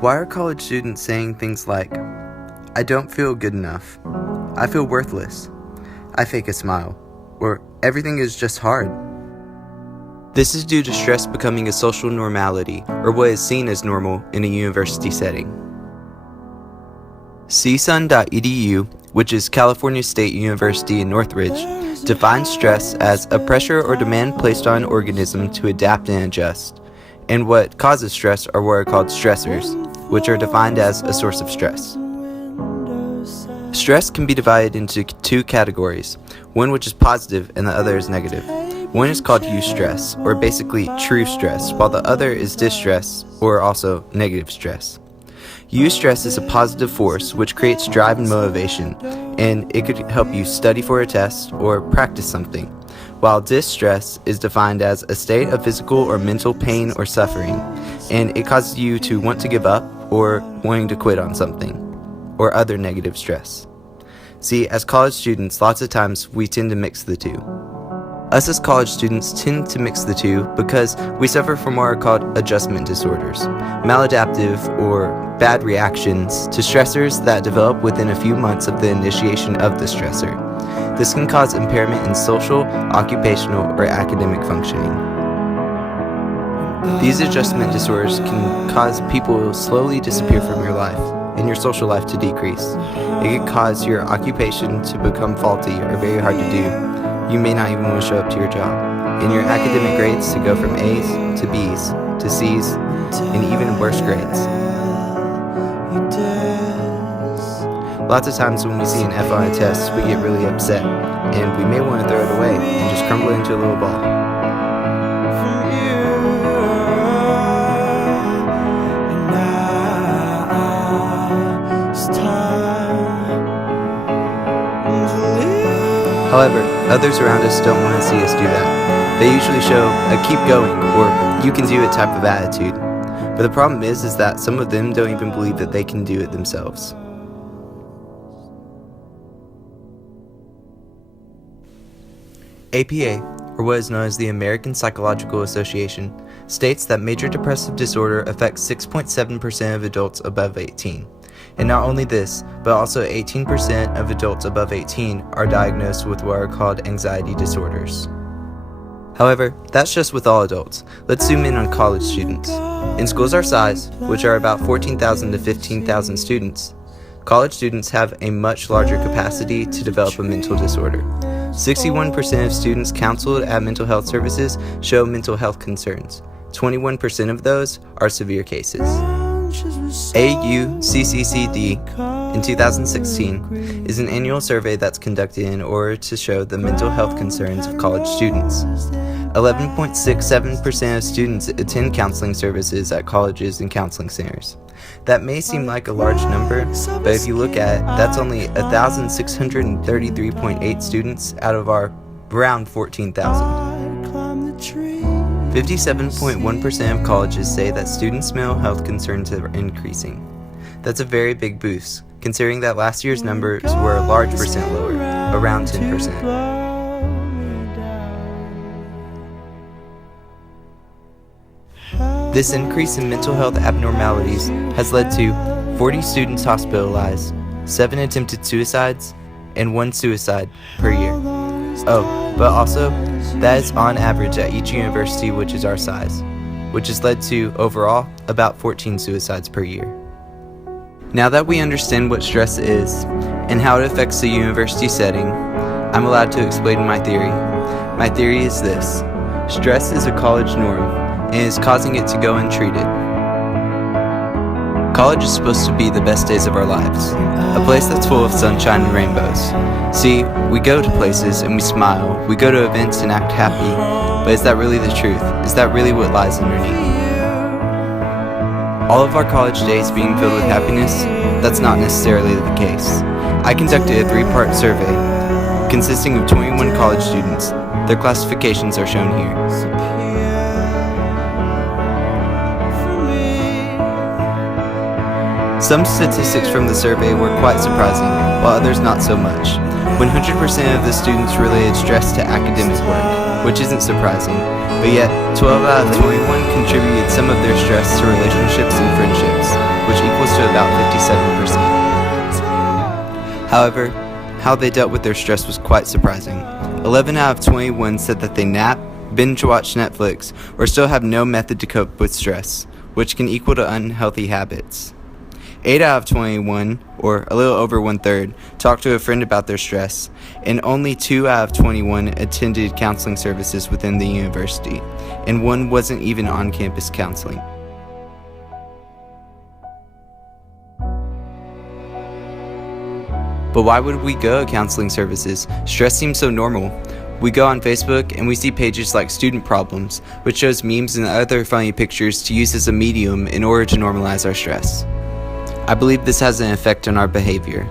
Why are college students saying things like, "I don't feel good enough," "I feel worthless," "I fake a smile," or "everything is just hard"? This is due to stress becoming a social normality, or what is seen as normal in a university setting. CSUN.edu, which is California State University in Northridge, defines stress as a pressure or demand placed on an organism to adapt and adjust. And what causes stress are what are called stressors, which are defined as a source of stress. Stress can be divided into two categories, one which is positive and the other is negative. One is called eustress, or basically true stress, while the other is distress, or also negative stress. Eustress is a positive force which creates drive and motivation, and it could help you study for a test or practice something, while distress is defined as a state of physical or mental pain or suffering, and it causes you to want to give up or wanting to quit on something, or other negative stress. See, as college students, lots of times we tend to mix the two. Us as college students tend to mix the two because we suffer from what are called adjustment disorders, maladaptive or bad reactions to stressors that develop within a few months of the initiation of the stressor. This can cause impairment in social, occupational, or academic functioning. These adjustment disorders can cause people to slowly disappear from your life and your social life to decrease. It can cause your occupation to become faulty or very hard to do. You may not even want to show up to your job, and your academic grades to go from A's to B's to C's and even worse grades. Lots of times when we see an F on a test, we get really upset, and we may want to throw it away and just crumble it into a little ball. However, others around us don't want to see us do that. They usually show a keep going or you can do it type of attitude. But the problem is that some of them don't even believe that they can do it themselves. APA, or what is known as the American Psychological Association, states that major depressive disorder affects 6.7% of adults above 18. And not only this, but also 18% of adults above 18 are diagnosed with what are called anxiety disorders. However, that's just with all adults. Let's zoom in on college students. In schools our size, which are about 14,000 to 15,000 students, college students have a much larger capacity to develop a mental disorder. 61% of students counseled at mental health services show mental health concerns. 21% of those are severe cases. AUCCCD in 2016 is an annual survey that's conducted in order to show the mental health concerns of college students. 11.67% of students attend counseling services at colleges and counseling centers. That may seem like a large number, but if you look at it, that's only 1,633.8 students out of our around 14,000. 57.1% of colleges say that students' mental health concerns are increasing. That's a very big boost, considering that last year's numbers were a large percent lower, around 10%. This increase in mental health abnormalities has led to 40 students hospitalized, 7 attempted suicides, and 1 suicide per year. Oh, but also, that is on average at each university which is our size, which has led to, overall, about 14 suicides per year. Now that we understand what stress is, and how it affects the university setting, I'm allowed to explain my theory. My theory is this: stress is a college norm, and is causing it to go untreated. College is supposed to be the best days of our lives, a place that's full of sunshine and rainbows. See, we go to places and we smile, we go to events and act happy, but is that really the truth? Is that really what lies underneath? All of our college days being filled with happiness? That's not necessarily the case. I conducted a 3-part survey consisting of 21 college students. Their classifications are shown here. Some statistics from the survey were quite surprising, while others not so much. 100% of the students related stress to academic work, which isn't surprising, but yet 12 out of 21 contributed some of their stress to relationships and friendships, about 57%. However, how they dealt with their stress was quite surprising. 11 out of 21 said that they nap, binge watch Netflix, or still have no method to cope with stress, which can equal to unhealthy habits. 8 out of 21, or a little over 1/3, talked to a friend about their stress, and only 2 out of 21 attended counseling services within the university, and one wasn't even on campus counseling. But why would we go to counseling services? Stress seems so normal. We go on Facebook and we see pages like Student Problems, which shows memes and other funny pictures to use as a medium in order to normalize our stress. I believe this has an effect on our behavior.